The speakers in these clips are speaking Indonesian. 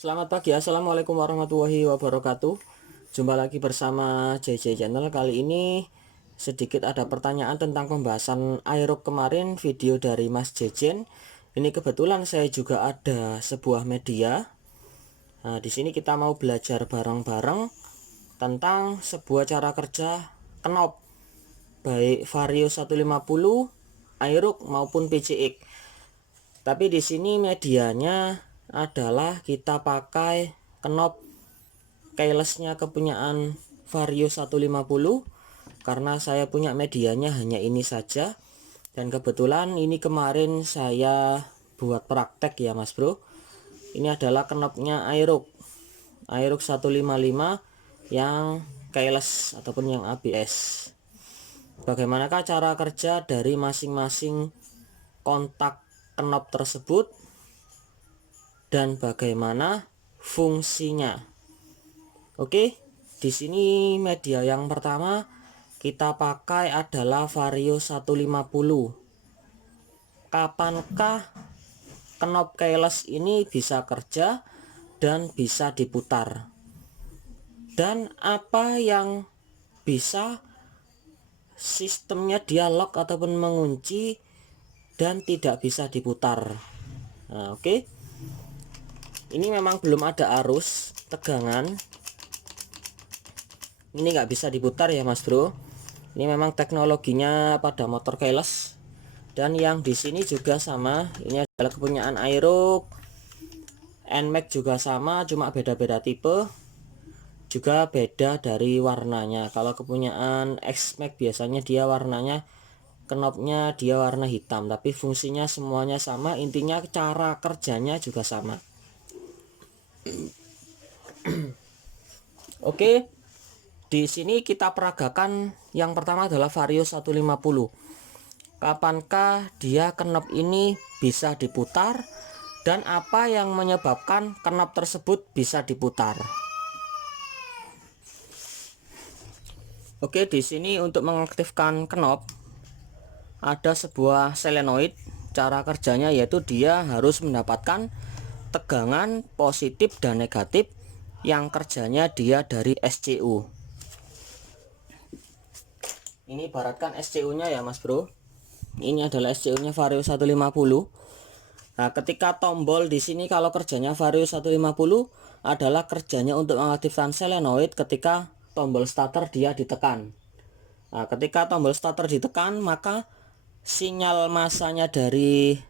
Selamat pagi, assalamualaikum warahmatullahi wabarakatuh. Jumpa lagi bersama JJ Channel. Kali ini sedikit ada pertanyaan tentang pembahasan aerob kemarin, video dari Mas Jejen. Ini kebetulan saya juga ada sebuah media. Nah, di sini kita mau belajar bareng-bareng tentang sebuah cara kerja knop, baik Vario 150, aerob maupun PCX. Tapi di sini medianya adalah kita pakai knop keylessnya kepunyaan Vario 150, karena saya punya medianya hanya ini saja. Dan kebetulan ini kemarin saya buat praktek ya mas bro. Ini adalah knopnya Aerox 155 yang keyless ataupun yang ABS. Bagaimanakah cara kerja dari masing-masing kontak knop tersebut dan bagaimana fungsinya? Oke, di sini media yang pertama kita pakai adalah Vario 150. Kapankah knop keyless ini bisa kerja dan bisa diputar? Dan apa yang bisa sistemnya dia lock ataupun mengunci dan tidak bisa diputar? Nah, oke. Ini memang belum ada arus tegangan. Ini nggak bisa diputar ya mas bro. Ini memang teknologinya pada motor keyless. Dan yang di sini juga sama. Ini adalah kepunyaan Aerox, NMAX juga sama, cuma beda-beda tipe. Juga beda dari warnanya. Kalau kepunyaan X-Max biasanya dia warnanya, knopnya dia warna hitam, tapi fungsinya semuanya sama. Intinya cara kerjanya juga sama. Oke. Di sini kita peragakan yang pertama adalah Vario 150. Kapankah dia knop ini bisa diputar dan apa yang menyebabkan knop tersebut bisa diputar? Oke, di sini untuk mengaktifkan knop ada sebuah solenoid. Cara kerjanya yaitu dia harus mendapatkan tegangan positif dan negatif yang kerjanya dia dari SCU. Ini ibaratkan SCU-nya ya Mas Bro. Ini adalah SCU-nya Vario 150. Nah, ketika tombol di sini kalau kerjanya Vario 150 adalah kerjanya untuk mengaktifkan solenoid ketika tombol starter dia ditekan. Nah, ketika tombol starter ditekan, maka sinyal masanya dari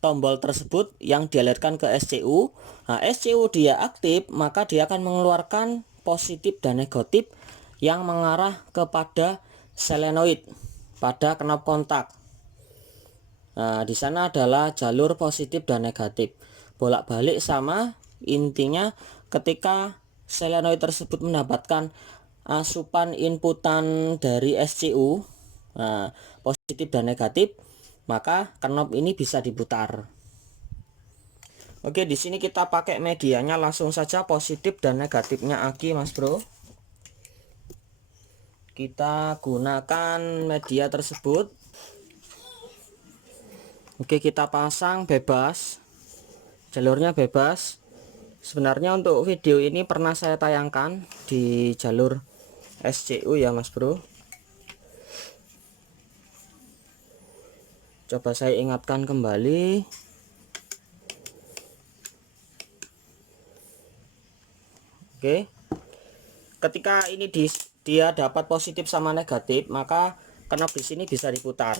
tombol tersebut yang dialirkan ke SCU. Nah, SCU dia aktif, maka dia akan mengeluarkan positif dan negatif yang mengarah kepada solenoid pada knop kontak. Nah, di sana adalah jalur positif dan negatif. Bolak-balik sama, intinya ketika solenoid tersebut mendapatkan asupan inputan dari SCU, nah, positif dan negatif, maka knop ini bisa diputar. Oke, di sini kita pakai medianya langsung saja positif dan negatifnya aki, Mas Bro. Kita gunakan media tersebut. Oke, kita pasang bebas. Jalurnya bebas. Sebenarnya untuk video ini pernah saya tayangkan di jalur SCU ya Mas Bro. Coba saya ingatkan kembali. Oke. Ketika ini dia dapat positif sama negatif, maka knop di sini bisa diputar.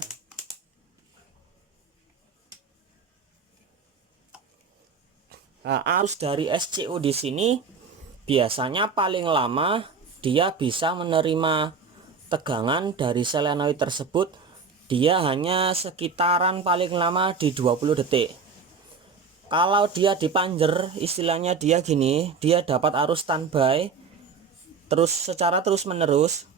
Nah, arus dari SCU di sini biasanya paling lama dia bisa menerima tegangan dari solenoid tersebut, dia hanya sekitaran paling lama di 20 detik. Kalau dia dipanjer, istilahnya dia gini, dia dapat arus standby terus secara terus menerus,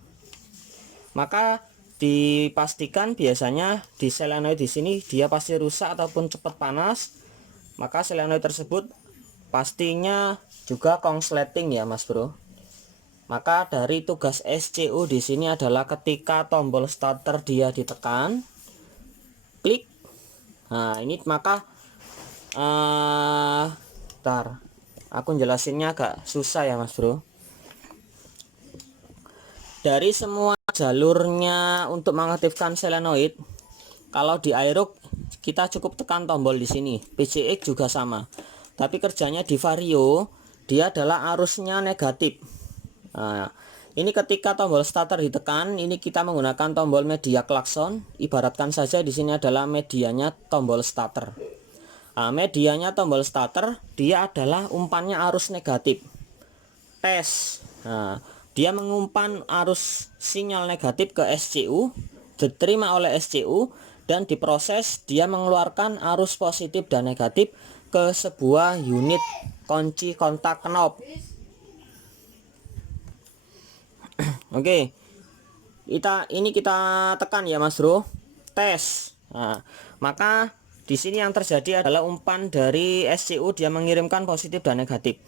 maka dipastikan biasanya di solenoid di sini dia pasti rusak ataupun cepat panas, maka solenoid tersebut pastinya juga korsleting ya Mas Bro. Maka dari tugas SCU di sini adalah ketika tombol starter dia ditekan, klik. Nah, ini maka Bentar, aku jelasinnya agak susah ya Mas Bro. Dari semua jalurnya untuk mengaktifkan solenoid, kalau di Aerox kita cukup tekan tombol di sini. PCX juga sama. Tapi kerjanya di Vario, dia adalah arusnya negatif. Nah, ini ketika tombol starter ditekan, ini kita menggunakan tombol media klakson. Ibaratkan saja di sini adalah medianya tombol starter. Nah, medianya tombol starter, dia adalah umpannya arus negatif. Tes. Nah, dia mengumpan arus sinyal negatif ke SCU, diterima oleh SCU, dan diproses dia mengeluarkan arus positif dan negatif ke sebuah unit kunci kontak knob. Oke, kita tekan ya Mas Bro, tes. Nah, maka di sini yang terjadi adalah umpan dari SCU, dia mengirimkan positif dan negatif.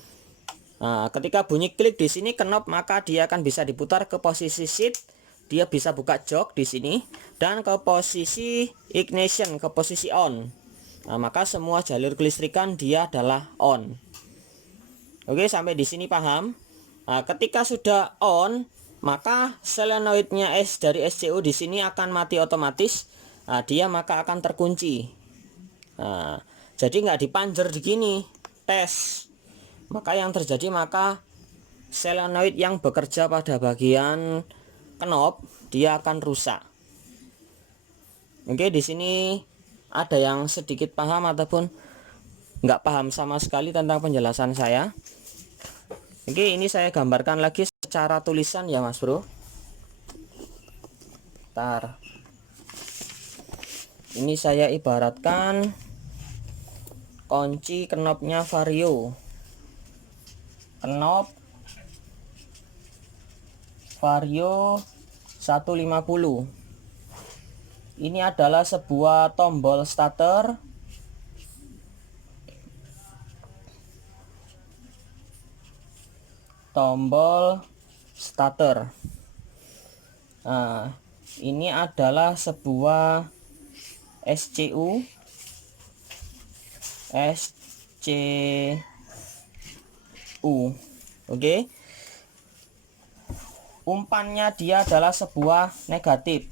Nah, ketika bunyi klik di sini knob, maka dia akan bisa diputar ke posisi shift, dia bisa buka jok di sini, dan ke posisi ignition, ke posisi on. Nah, maka semua jalur kelistrikan dia adalah on. Oke, sampai di sini paham? Nah, ketika sudah on, maka solenoidnya dari SCU di sini akan mati otomatis. Nah, dia maka akan terkunci. Nah, jadi nggak dipanjer begini, tes. Maka yang terjadi, maka solenoid yang bekerja pada bagian knob dia akan rusak. Oke, di sini ada yang sedikit paham ataupun nggak paham sama sekali tentang penjelasan saya. Oke, ini saya gambarkan lagi secara tulisan ya Mas Bro. Bentar. Ini saya ibaratkan kunci knobnya Vario. Knob Vario 150. Ini adalah sebuah tombol starter. Tombol starter. Nah, ini adalah sebuah SCU. Oke. Umpannya dia adalah sebuah negatif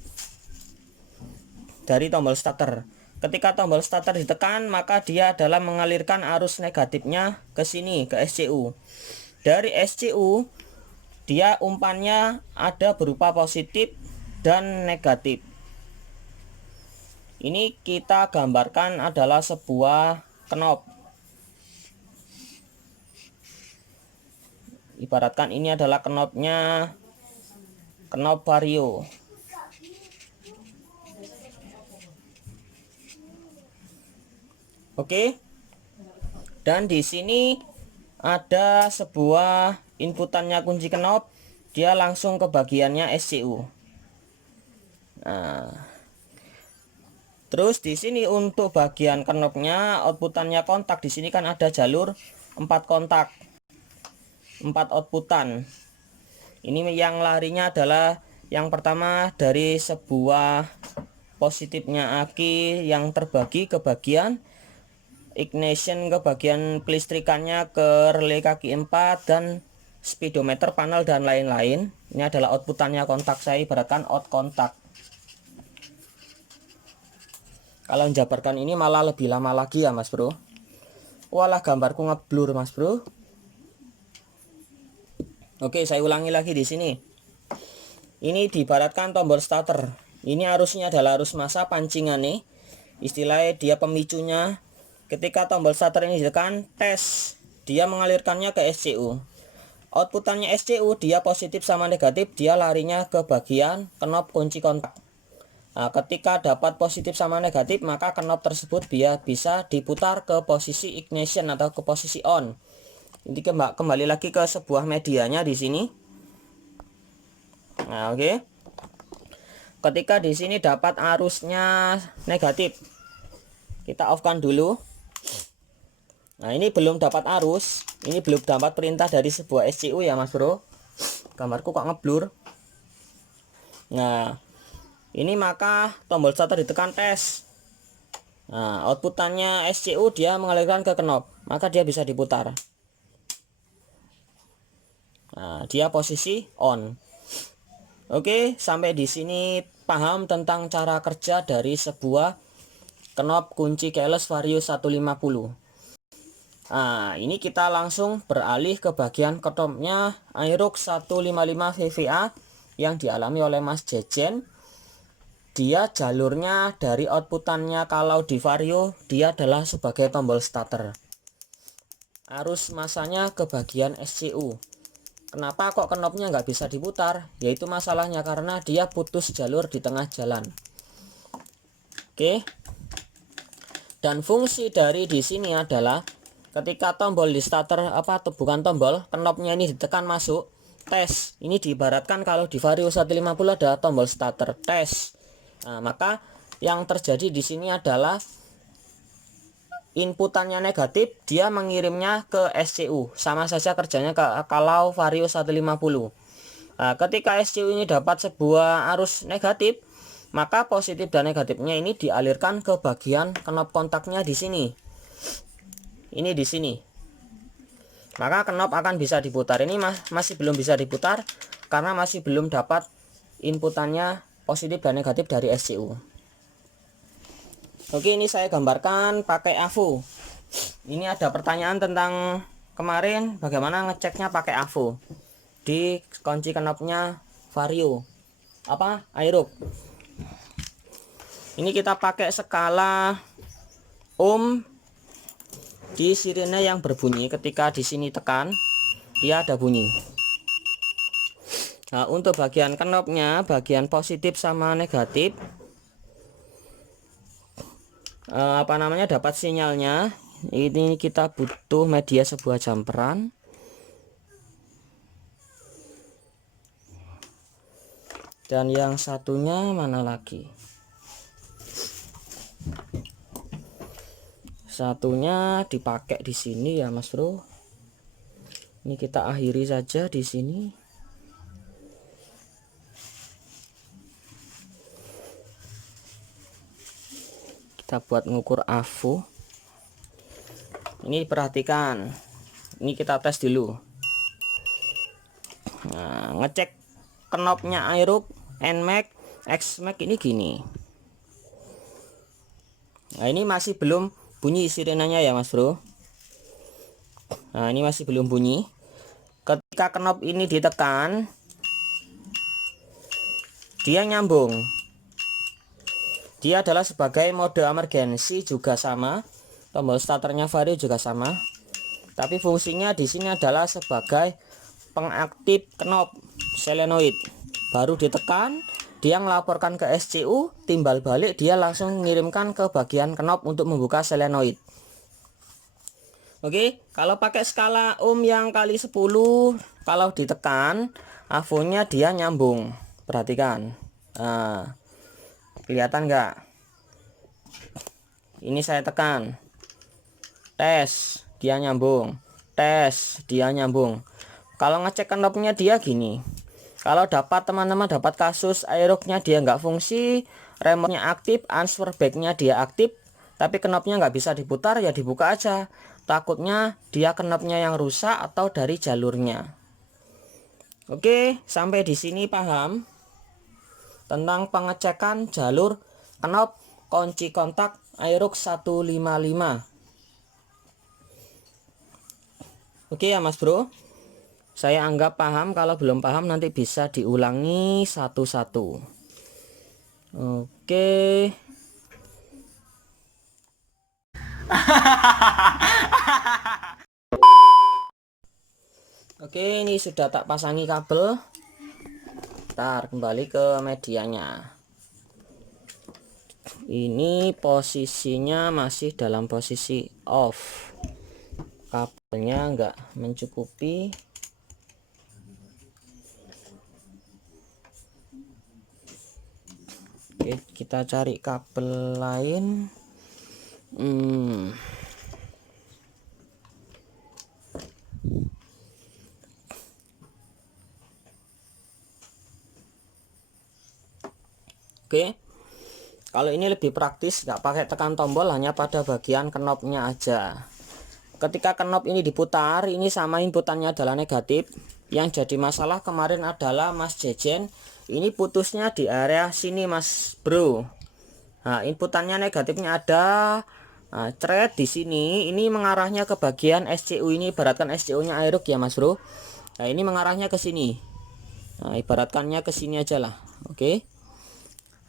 dari tombol starter. Ketika tombol starter ditekan, maka dia adalah mengalirkan arus negatifnya ke sini, ke SCU. Dari SCU, dia umpannya ada berupa positif dan negatif. Ini kita gambarkan adalah sebuah knob. Ibaratkan ini adalah knobnya, knob Vario. Oke. Dan di sini ada sebuah inputannya kunci knob, dia langsung ke bagiannya SCU. Nah, terus di sini untuk bagian knobnya, outputannya kontak. Di sini kan ada jalur 4 kontak, 4 outputan. Ini yang larinya adalah yang pertama dari sebuah positifnya aki yang terbagi ke bagian ignition, ke bagian kelistrikannya, ke relay kaki 4 dan speedometer, panel dan lain-lain. Ini adalah outputannya kontak, saya ibaratkan out kontak. Kalau menjabarkan ini malah lebih lama lagi ya Mas Bro. Walah, gambarku ngeblur Mas Bro. Oke, saya ulangi lagi di sini. Ini diibaratkan tombol starter. Ini arusnya adalah arus massa pancingan nih. Istilahnya dia pemicunya. Ketika tombol starter ini ditekan, tes, dia mengalirkannya ke SCU. Outputannya SCU, dia positif sama negatif, dia larinya ke bagian knob kunci kontak. Nah, ketika dapat positif sama negatif, maka knob tersebut bisa diputar ke posisi ignition atau ke posisi on. Ini kembali lagi ke sebuah medianya di sini. Nah, oke. Ketika di sini dapat arusnya negatif, kita off-kan dulu. Nah, ini belum dapat arus, ini belum dapat perintah dari sebuah SCU ya Mas Bro. Gambarku kok ngeblur. Nah, ini maka tombol starter ditekan, tes. Nah, outputannya SCU dia mengalirkan ke knob, maka dia bisa diputar. Nah, dia posisi on. Oke, sampai di sini paham tentang cara kerja dari sebuah knob kunci keyless Vario 150. Nah, ini kita langsung beralih ke bagian knobnya Aerox 155 VVA yang dialami oleh Mas Jejen. Dia jalurnya dari outputannya kalau di Vario dia adalah sebagai tombol starter. Arus masanya ke bagian SCU. Kenapa kok knobnya nggak bisa diputar? Yaitu masalahnya karena dia putus jalur di tengah jalan. Oke. Dan fungsi dari di sini adalah ketika tombol di starter bukan tombol, knobnya ini ditekan masuk, tes. Ini diibaratkan kalau di Vario 150 ada tombol starter tes. Nah, maka yang terjadi di sini adalah inputannya negatif, dia mengirimnya ke SCU. Sama saja kerjanya kalau Vario 150. Nah, ketika SCU ini dapat sebuah arus negatif, maka positif dan negatifnya ini dialirkan ke bagian knob kontaknya di sini. Ini di sini. Maka knob akan bisa diputar. Ini masih belum bisa diputar karena masih belum dapat inputannya positif dan negatif dari SCU. Oke, ini saya gambarkan pakai AVO. Ini ada pertanyaan tentang kemarin bagaimana ngeceknya pakai AVO di kunci knobnya Vario Aerox. Ini kita pakai skala ohm di sirine yang berbunyi. Ketika di sini tekan, dia ada bunyi. Nah, untuk bagian knobnya, bagian positif sama negatif, dapat sinyalnya. Ini kita butuh media sebuah jumperan. Dan yang satunya mana lagi? Satunya dipakai di sini ya, Mas Bro. Ini kita akhiri saja di sini. Kita buat ngukur AVO. Ini perhatikan. Ini kita tes dulu. Nah, ngecek knobnya Aerox NMAX XMAX ini gini. Nah, ini masih belum bunyi sirenanya ya, Mas Bro. Nah, ini masih belum bunyi. Ketika knob ini ditekan, dia nyambung. Dia adalah sebagai mode emergensi juga sama. Tombol starternya Vario juga sama. Tapi fungsinya di sini adalah sebagai pengaktif knob solenoid. Baru ditekan, dia melaporkan ke SCU, timbal balik dia langsung mengirimkan ke bagian knob untuk membuka solenoid. Oke, kalau pakai skala ohm yang kali 10, kalau ditekan, AVO-nya dia nyambung. Perhatikan. Nah, kelihatan nggak? Ini saya tekan. Tes, dia nyambung. Tes, dia nyambung. Kalau ngecek knobnya dia gini. Kalau teman-teman dapat kasus Aerox-nya dia nggak fungsi, remote-nya aktif, answer back-nya dia aktif, tapi knobnya nggak bisa diputar, ya dibuka aja. Takutnya dia knobnya yang rusak atau dari jalurnya. Oke, sampai di sini paham tentang pengecekan jalur knob kunci kontak Aerox 155. Oke ya, Mas Bro. Saya anggap paham. Kalau belum paham nanti bisa diulangi satu-satu. Oke. Oke, ini sudah tak pasangi kabel. Ntar kembali ke medianya. Ini posisinya masih dalam posisi off. Kabelnya enggak mencukupi. Oke, kita cari kabel lain. Oke, Kalau ini lebih praktis, nggak pakai tekan tombol, hanya pada bagian knopnya aja. Ketika knob ini diputar, ini sama inputannya adalah negatif. Yang jadi masalah kemarin adalah Mas Jejen ini putusnya di area sini Mas Bro. Nah, inputannya negatifnya ada. Nah, thread di sini ini mengarahnya ke bagian SCU, ini ibaratkan SCU-nya Aerox ya Mas Bro. Nah, ini mengarahnya ke sini. Nah, ibaratkannya ke sini aja lah. Oke.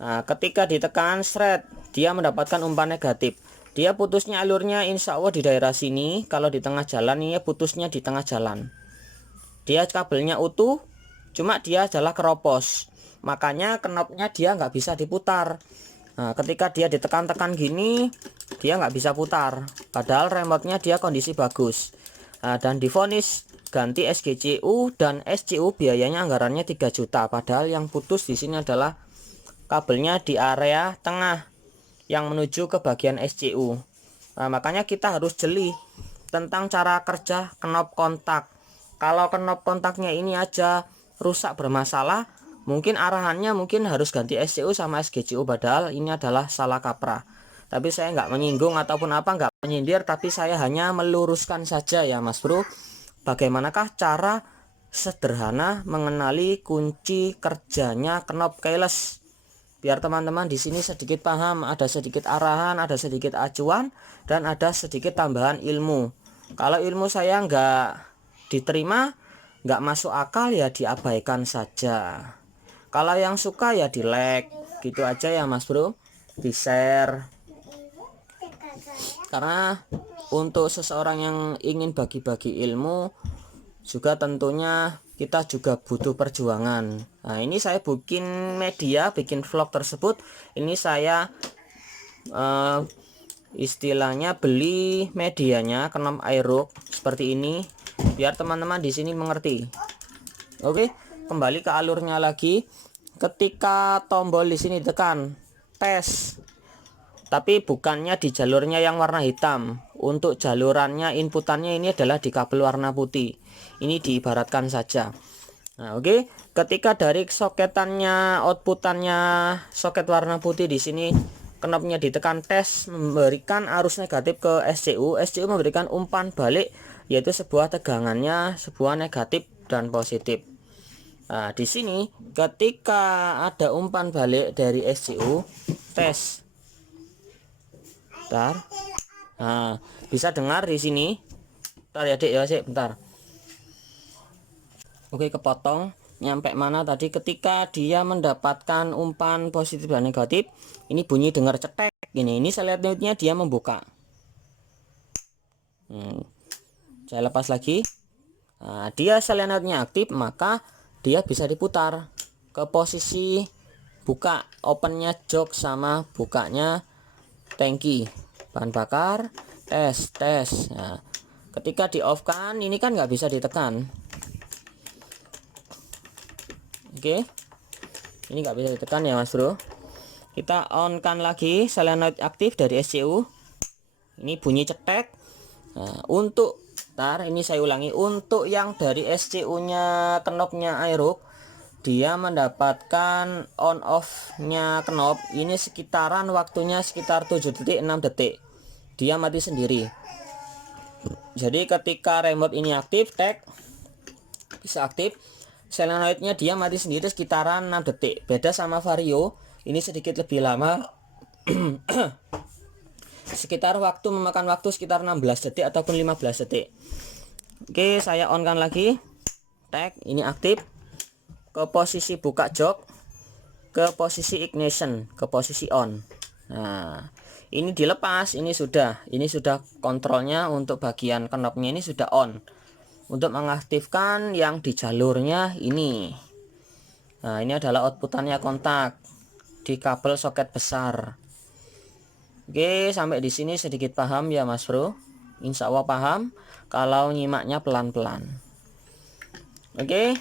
Nah, ketika ditekan thread, dia mendapatkan umpan negatif. Dia putusnya alurnya insya Allah di daerah sini. Kalau di tengah jalan, ini putusnya di tengah jalan. Dia kabelnya utuh, cuma dia adalah keropos. Makanya knopnya dia nggak bisa diputar. Nah, ketika dia ditekan-tekan gini, dia nggak bisa putar. Padahal remote-nya dia kondisi bagus. Nah, dan divonis ganti SGCU dan SCU biayanya anggarannya 3 juta. Padahal yang putus di sini adalah kabelnya di area tengah yang menuju ke bagian SCU. Nah, makanya kita harus jeli tentang cara kerja knob kontak. Kalau knob kontaknya ini aja rusak bermasalah, mungkin arahannya harus ganti SCU sama SGCU, padahal ini adalah salah kaprah. Tapi saya nggak menyinggung ataupun nggak menyindir, tapi saya hanya meluruskan saja ya Mas Bro. Bagaimanakah cara sederhana mengenali kunci kerjanya knob keyless? Biar teman-teman di sini sedikit paham, ada sedikit arahan, ada sedikit acuan, dan ada sedikit tambahan ilmu. Kalau ilmu saya nggak diterima, nggak masuk akal, ya diabaikan saja. Kalau yang suka ya di like, gitu aja ya Mas Bro, di share. Karena untuk seseorang yang ingin bagi-bagi ilmu, juga tentunya kita juga butuh perjuangan. Nah, ini saya bikin media, bikin vlog tersebut. Ini saya istilahnya beli medianya knob Aerox seperti ini, biar teman-teman di sini mengerti. Oke, kembali ke alurnya lagi. Ketika tombol di sini ditekan tes, tapi bukannya di jalurnya yang warna hitam. Untuk jalurannya, inputannya ini adalah di kabel warna putih. Ini diibaratkan saja. Nah, oke. Ketika dari soketannya, outputannya soket warna putih di sini, knopnya ditekan tes, memberikan arus negatif ke SCU. SCU memberikan umpan balik, yaitu sebuah tegangannya, sebuah negatif dan positif. Nah, di sini ketika ada umpan balik dari SCU, tes. Bentar. Nah, bisa dengar di sini. Bentar ya, Dek ya, sih, bentar. Oke, kepotong. Nyampe mana tadi? Ketika dia mendapatkan umpan positif dan negatif, ini bunyi dengar cetek. Ini saya lihat note-nya dia membuka. Saya lepas lagi. Nah, dia selenoidnya aktif, maka dia bisa diputar ke posisi buka, opennya jok sama bukanya tangki bahan bakar. Tes. Nah, ketika di off kan, ini kan nggak bisa ditekan. Oke, ini nggak bisa ditekan ya Mas Bro. Kita on kan lagi solenoid aktif dari SCU. Ini bunyi cetek. Nah, untuk ini saya ulangi, untuk yang dari SCU nya knopnya Aerox, dia mendapatkan on off nya knop ini sekitaran waktunya sekitar 7 detik 6 detik, dia mati sendiri. Jadi ketika remote ini aktif, tag bisa aktif, solenoidnya dia mati sendiri sekitaran 6 detik. Beda sama Vario, ini sedikit lebih lama. Sekitar memakan waktu sekitar 16 detik ataupun 15 detik. Oke, saya on kan lagi. Tag ini aktif. Ke posisi buka jok, ke posisi ignition, ke posisi on. Nah, ini dilepas, ini sudah kontrolnya untuk bagian knopnya ini sudah on. Untuk mengaktifkan yang di jalurnya ini. Nah, ini adalah outputannya kontak di kabel soket besar. Oke, sampai di sini sedikit paham ya Mas Bro. Insya Allah paham kalau nyimaknya pelan-pelan. Oke.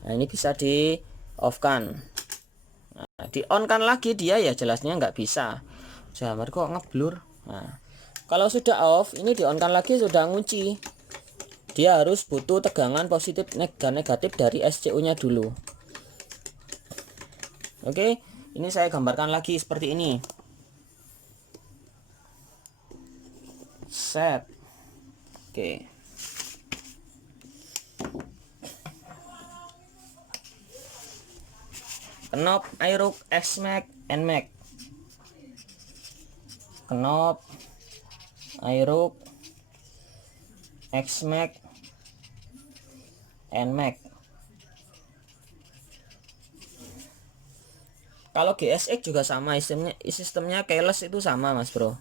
Nah, ini bisa di off kan. Nah, di on kan lagi dia ya jelasnya nggak bisa. Jamar kok ngeblur. Nah, kalau sudah off, ini di on kan lagi sudah ngunci. Dia harus butuh tegangan positif dan negatif dari SCU nya dulu. Oke, Ini saya gambarkan lagi seperti ini. Set. Oke. Knop Aerox X-Max NMAX. Knop Aerox X-Max NMAX. Kalau GSX juga sama, sistemnya keyless itu sama Mas Bro.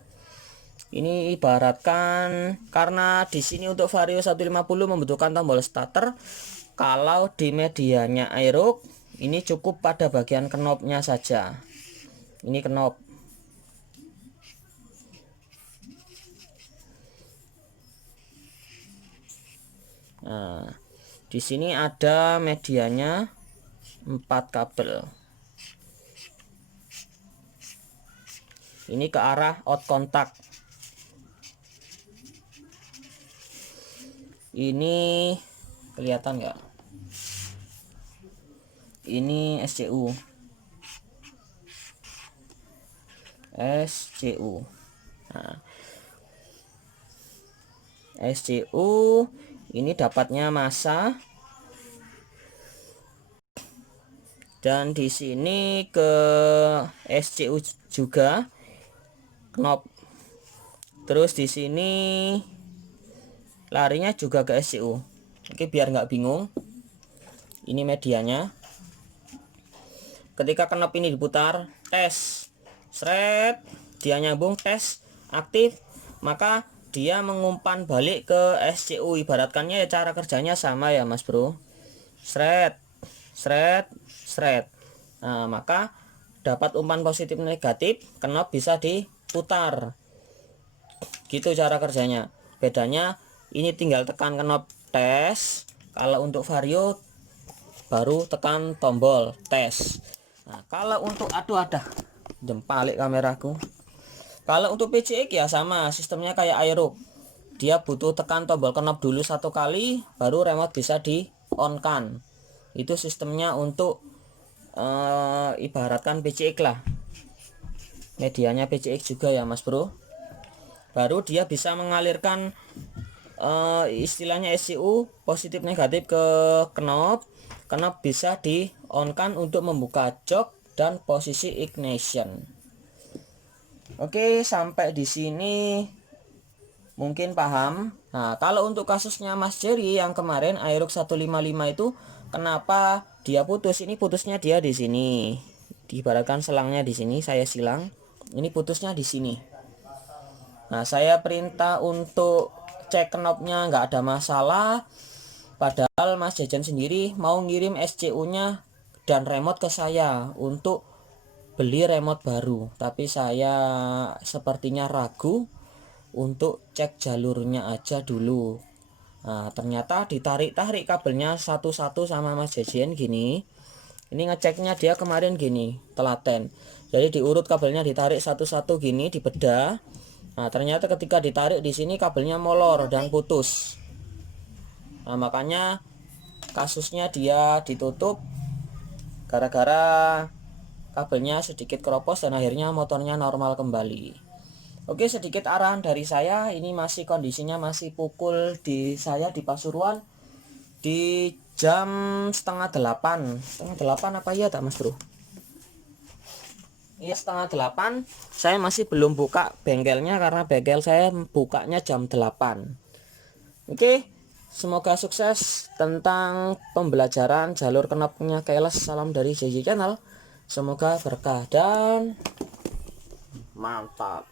Ini ibaratkan, karena di sini untuk Vario 150 membutuhkan tombol starter. Kalau di medianya Aerox ini cukup pada bagian knopnya saja. Ini knop. Nah, di sini ada medianya 4 kabel. Ini ke arah out kontak. Ini kelihatan nggak? Ini SCU. SCU. Nah, SCU ini dapatnya massa. Dan di sini ke SCU juga knop. Terus di sini larinya juga ke SCU. Oke, biar nggak bingung. Ini medianya. Ketika knop ini diputar, tes, seret, dia nyambung, tes, aktif, maka dia mengumpan balik ke SCU. Ibaratkannya ya, cara kerjanya sama ya Mas Bro. Seret, seret, seret. Nah, maka dapat umpan positif negatif, knop bisa diputar. Gitu cara kerjanya. Bedanya ini tinggal tekan knop tes. Kalau untuk Vario baru tekan tombol tes. Nah, kalau untuk ada jempalik kameraku. Kalau untuk PCX ya sama, sistemnya kayak Aerox. Dia butuh tekan tombol knop dulu 1 kali, baru remote bisa di on kan. Itu sistemnya untuk ibaratkan PCX lah. Medianya PCX juga ya Mas Bro. Baru dia bisa mengalirkan istilahnya SCU positif negatif ke knop. Knop bisa di on kan untuk membuka jok dan posisi ignition. Oke, sampai di sini mungkin paham. Nah, kalau untuk kasusnya Mas Jerry yang kemarin Aerox 155 itu kenapa dia putus? Ini putusnya dia di sini. Diibaratkan selangnya di sini, saya silang. Ini putusnya di sini. Nah, saya perintah untuk cek knopnya nggak ada masalah. Padahal Mas Jajan sendiri mau ngirim SCU-nya dan remote ke saya untuk beli remote baru. Tapi saya sepertinya ragu untuk cek jalurnya aja dulu. Nah, ternyata ditarik-tarik kabelnya satu-satu sama Mas Jajan gini. Ini ngeceknya dia kemarin gini, telaten. Jadi diurut kabelnya, ditarik satu-satu gini, dibedah. Nah, ternyata ketika ditarik di sini kabelnya molor dan putus. Nah, makanya kasusnya dia ditutup gara-gara kabelnya sedikit keropos dan akhirnya motornya normal kembali. Oke, sedikit arahan dari saya. Ini masih kondisinya masih pukul saya di Pasuruan di jam setengah 8 apa ya tak Mas Bro? Iya, setengah 8. Saya masih belum buka bengkelnya karena bengkel saya bukanya jam 8. Oke, semoga sukses tentang pembelajaran jalur knopnya keyless. Salam dari JJ Channel. Semoga berkah dan mantap.